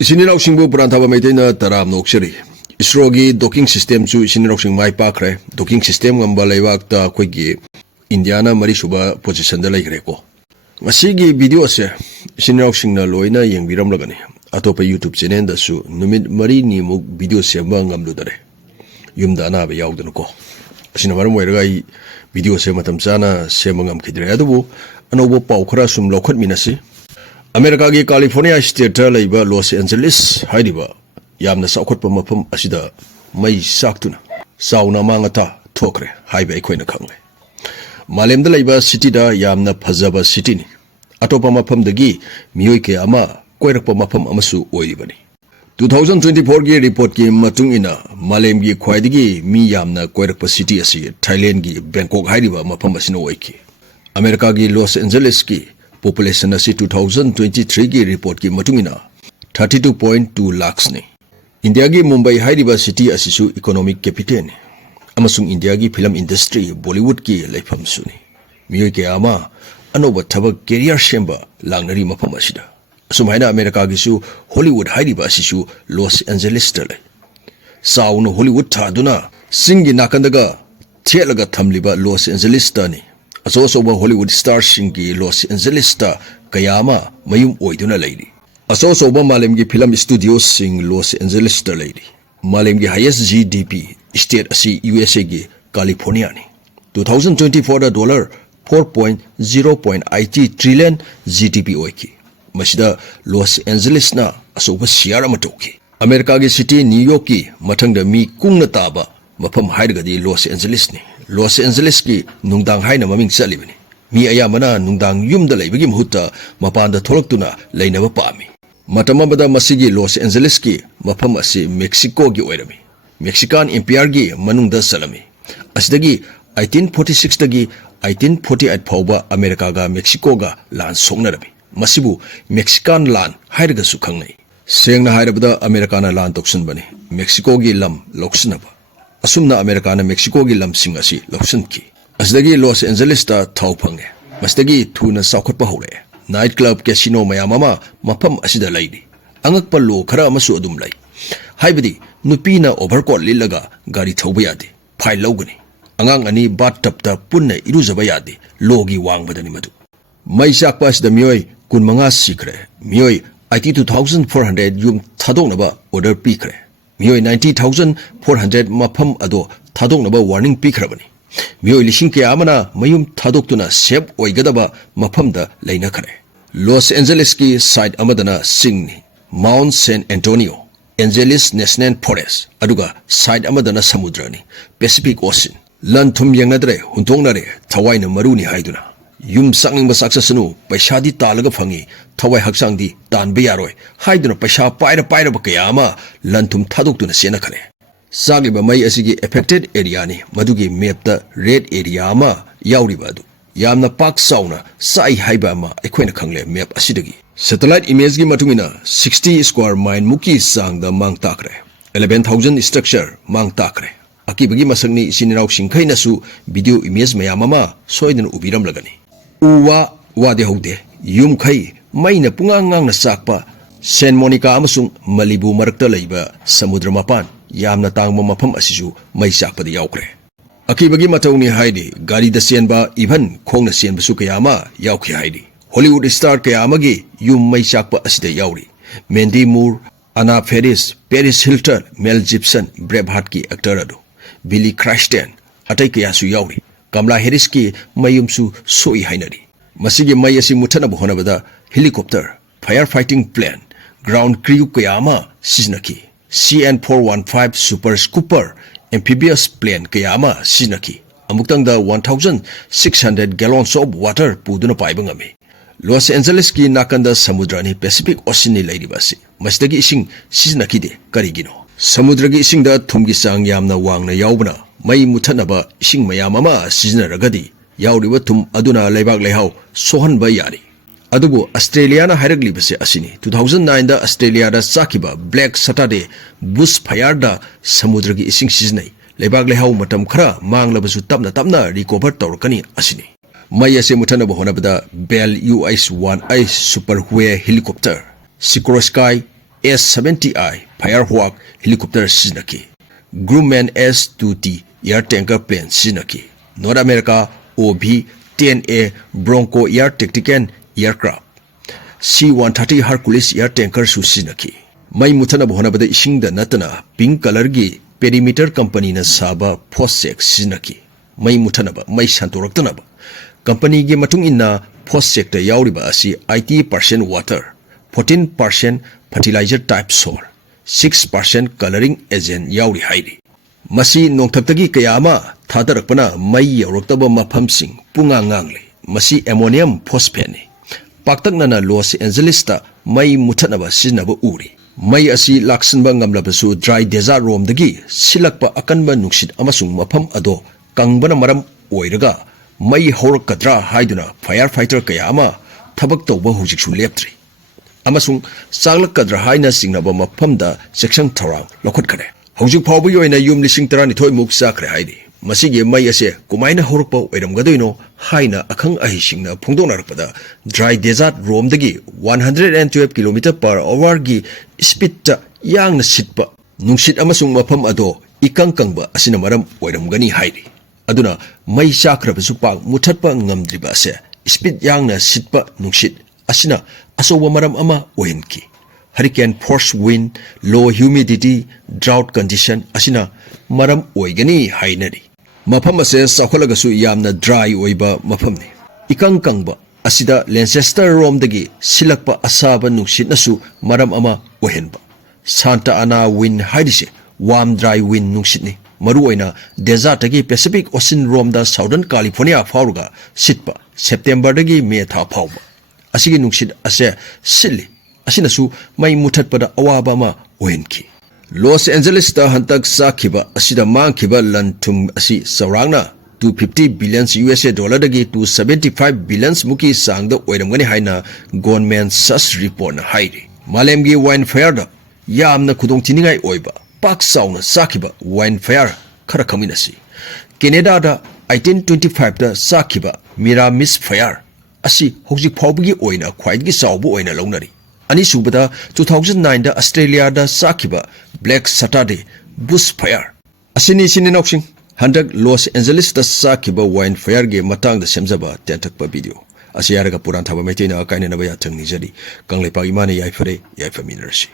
Isiniraw singbu Purantaba Maitena Taram Noksari. ISROgi docking system chu isiniraw sing mai pakre. Docking system ngamba laibak ta koigi Indiana marisuba position da laigre ko. Ngasigi video ase isiniraw singna loina yengbiram lagani. Atopa YouTube channel da su numit mari ni muk video semba ngamlu dare. Yumda na ba yaudun ko. Asina maram wairaga I video se matam sana semba ngam khidre adubu anobo pau khara sum lokhat minasi. America की California state Laiba Los Angeles हाइरिबा यामना साखोट प मफम असिदा मई साक्तुना साउना मांगता थोकरे हाइबा अखोइना खंगे मालेमदा Laiba city दा यामना फजबा city नि अटोपा मफम दगी मियोय के अमा कोइरकपा मफम अमसु ओइबनी 2024 की report की मतुंग इना मालेम की ख्वाइदगी मी यामना कोइरकपा सिटी असि थाईलैंड की बैंकॉक हाइरिबा मफम असिनो ओइकी अमेरिका की लॉस एंजलिस की population asi 2023 की रिपोर्ट की मतुंगिना 32.2 लाख ने इंडिया की मुंबई हाइरिबा सिटी असिसु इकोनॉमिक कैपिटल ने अमसुंग इंडिया की फिल्म इंडस्ट्री बॉलीवुड की लाइफम सुनी मियोय के आमा अनोबा थबक कैरियर शेंबा लांगनरी मफम असिदा असुमाइना अमेरिका गिसु हॉलीवुड हाइरिबा असिसु लॉस एंजलिस तले साउन हॉलीवुड थादुना सिंगी नाकंदगा थेलगा थमलिबा लॉस एंजलिस तने असोसोबा हॉलीवुड स्टार्स की लॉस एंजलिस कयामा मयूम ओइदुना लैरी असोसोबा मालेम की फिल्म स्टूडियोस सिंग लॉस एंजलिस लैरी मालेम की हाईएस्ट जीडीपी स्टेट असी यूएसए की कैलिफोर्निया ने 2024 दा डॉलर 4.0.80 ट्रिलियन जीडीपी ओइकी मसिदा लॉस एंजलिस ना असोबा सियार अमा तोकी अमेरिका की सिटी न्यूयॉर्क की मथंगदा मी कुंगना ताबा मफम हाइरगदी लॉस एंजलिस ने लॉस एंजलिस की नुंगदांग हाइना ममिंग चलिबनी मी अयामना नुंगदांग युमदा लैबगी मुहुत्ता मपानदा थोलक्तुना लैनबा पामी मतमबदा मसिगी लॉस एंजलिस की मफम असी मेक्सिको की ओइरमी मेक्सिकन एम्पायर की मनुंगदा चलमी असदगी 1846 दगी 1848 फाउबा अमेरिका गा मेक्सिको गा लान सोंगनरमी मसिबु मेक्सिकन लान हाइरगा सुखंगनै सेंगना हाइरबदा अमेरिकाना लान तोक्सनबनी मेक्सिको की लम लोक्सनबा असुमना अमेरिका ने मेक्सिको की लमसिंग असी लौसन की असदगी लॉस एंजलिस ता थाउ फंगे मस्तगी थुना साखोटपा हौरे नाइट क्लब कैसिनो मयामामा मफम असिदा लैदी अंगक पल्लो खरा अमसु अदुम लै हाइबदी नुपीना ओवरकोट लिलगा गाड़ी थौबा यादे फाइन लौगनी अंगांग अनि बाट टपता पुन्ना इरुजबा यादे लोगी वांगबदनी मदु मै साकपा असिदा मियोय 15 सिखरे मियोय 82400 युम थादोंनबा ऑर्डर पीखरे मियोय 90,400 मफम अदो थादोंनबा वार्निंग पीखरबनी मियोय लिसिंग के आमना मयुम थादोक्तुना सेफ ओइगदबा मफमदा लैनखरे लॉस एंजलिस की साइड अमदना सिंगनी Mount Saint Antonio Angeles National Forest अदुगा साइड अमदना समुद्रनी पैसिफिक ओशन लन थुम यंगनदरे हुंतोंगनरे थवाइना मरुनी हाइदुना युम साकनिंग साक्ससनु पैसादी तालगा फंगी थवाइ हक्सांगदी तानबे यारोय हाइदुना पैसा पाइरा कयामा लनथुम थादोक्तुना सेनखरे सागलिबा मई असिगी एफेक्टेड एरिया ने मदुगी मैप रेड एरिया अमा याउरिबादु यामना पाक साउना साइ हाइबा अमा अखोइना खंगले मैप असिदगी सैटेलाइट इमेज की मतुमिना 60 स्क्वायर माइल मुकी सांगदा मांग ताकरे 11000 स्ट्रक्चर मांग ताकरे अकीबगी मसंगनी इसिनिराव सिंखैनसु वीडियो इमेज मयाम अमा सोइदन उबिरम लगनी उवा वादे हौदे युमखै मैना पुंगांगांगना साकपा सेंट मोनिका अमसुंग मलिबु मरक्ता लैबा समुद्र मपान यामना तांगबा मफम असिसु मै साकपदि याउखरे अकीबगी मतौनी हाइदि गाड़ी दा सेनबा इभन खोंगना सेनबसु कयामा याउखि हाइदि हॉलीवुड स्टार कयामगी युम मै साकपा असिदा याउरि Mandy Moore Anna Faris Paris Hilton Mel Gibson Braveheart की एक्टर अदु बिली क्राइस्टेन अतै कयासु याउरि कमला हैरिस की मयुमसु सोई हाइनरी मसिगी मै असि मुथनब होनबदा helicopter fire fighting plane ground crew कयामा सिजनकी CN415 super scooper amphibious plane कयामा सिजनकी अमुक्तंगदा 1600 गैलन्स ऑफ वाटर पुदुना पाइबंगमी लॉस एंजलिस की नाकंदा समुद्रनी पैसिफिक ओशन नि लैरिबासी मसिदगी इसिंग सिजनकीदे करिगिनो समुद्र की इसिंग दा थुमगी सांग यामना वांगना याउबना मई मुथनबा इसिंग मयाम अमा सिजनरगदी याउरिबा थुम अदुना लेबाक लेहाव सोहनबा यारी अदुबु ऑस्ट्रेलियाना हाइरगलिबसे असिनी 2009 दा ऑस्ट्रेलिया दा साकिबा ब्लैक सैटरडे बुश फायर दा समुद्र की इसिंग सिजनै लेबाक लेहाव मतम खरा मांगलबसु तपना रिकवर तौरकनी असिनी मई असे मुथनबा होनबदा Bell US-1A super Huey helicopter Sikorsky S-70I Firehawk helicopter siznaki. Grumman S-2T air tanker plane siznaki. North America OB-10A Bronco air tactical aircraft. C-130 Hercules air tanker su siznaki. Mai muthana honabada isingda natana pink color gi perimeter company na saba phosek siznaki. Mai muthanaba mai santoraktanaba. Company gi matung inna phosek ta yauriba asi 80% water, 14% fertilizer type soil, 6% coloring agent yauri hairi. Masi nongthaktagi kayama thadarakpana mai yauraktaba maphamsing pungangangle. Masi ammonium phosphate ni. Paktaknana Los Angeles ta mai muthanaba siznaba uri. Mai asi laksanba ngamlabasu dry desert romdagi silakpa akanba nuksit amasung mafam ado kangbana maram oiraga mai haurakadra haiduna firefighter kaya ama thabak tawba hujiksu leptri. Amasung saglakadra haina singnaba mafamda section thorang lokhatkare. Hujik phawbu yoina yum lising tarani thoi muk sakre haidi. Masige mai ase kumaina haurakpa oiramgadoino haina akhang ahi singna phongdonarpada dry desert romdagi 112 km/h gi speed ta yangna sitpa nungsit amasung mafam ado ikang kangba asina maram oiramgani haidi. Aduna mai sakrabasu pak muthatpa ngamdriba ase speed yangna sitpa nungsit asina asoba maram ama ohenki. Hurricane force wind, low humidity, drought condition asina maram oigani hainari. Mafam ase sakholagassu yamna dry oiba mafamni. Ikang kangba asida Lancaster romdagi silakpa asaba nungsit nasu maram ama ohenba. Santa Ana wind haidise warm dry wind nungsitni. Maru oina desert dagi Pacific Ocean romda Southern California fauruga sitpa September dagi May tha phawba. Asigi nungsit ase silli asinasu mai muthatpada awaba ma ohenki. Los Angeles ta hantak sakhiba asida mangkhiba lanthum asi saurangna $250 billion dagi to $75 billion muki sangda oiramgani haina government sas report na hairi. Malemgi wildfire da yamna khudongthiningai oiba pak sauna sakhiba wildfire khara khaminasi. Canada da 1825 da sakhiba Miramis fire asi hojik phawbugi oina khwaidgi sawbu oina launari. Ani subada 2009 da Australia da sakhiba Black Saturday bushfire. Asini sininoksing handak Los Angeles da sakhiba wildfire ge matang da semjaba tentakpa video. Asiyaraga puran thaba maitena kaina naba yathang nijari kanglaipa imane yaifare yaifaminarsi.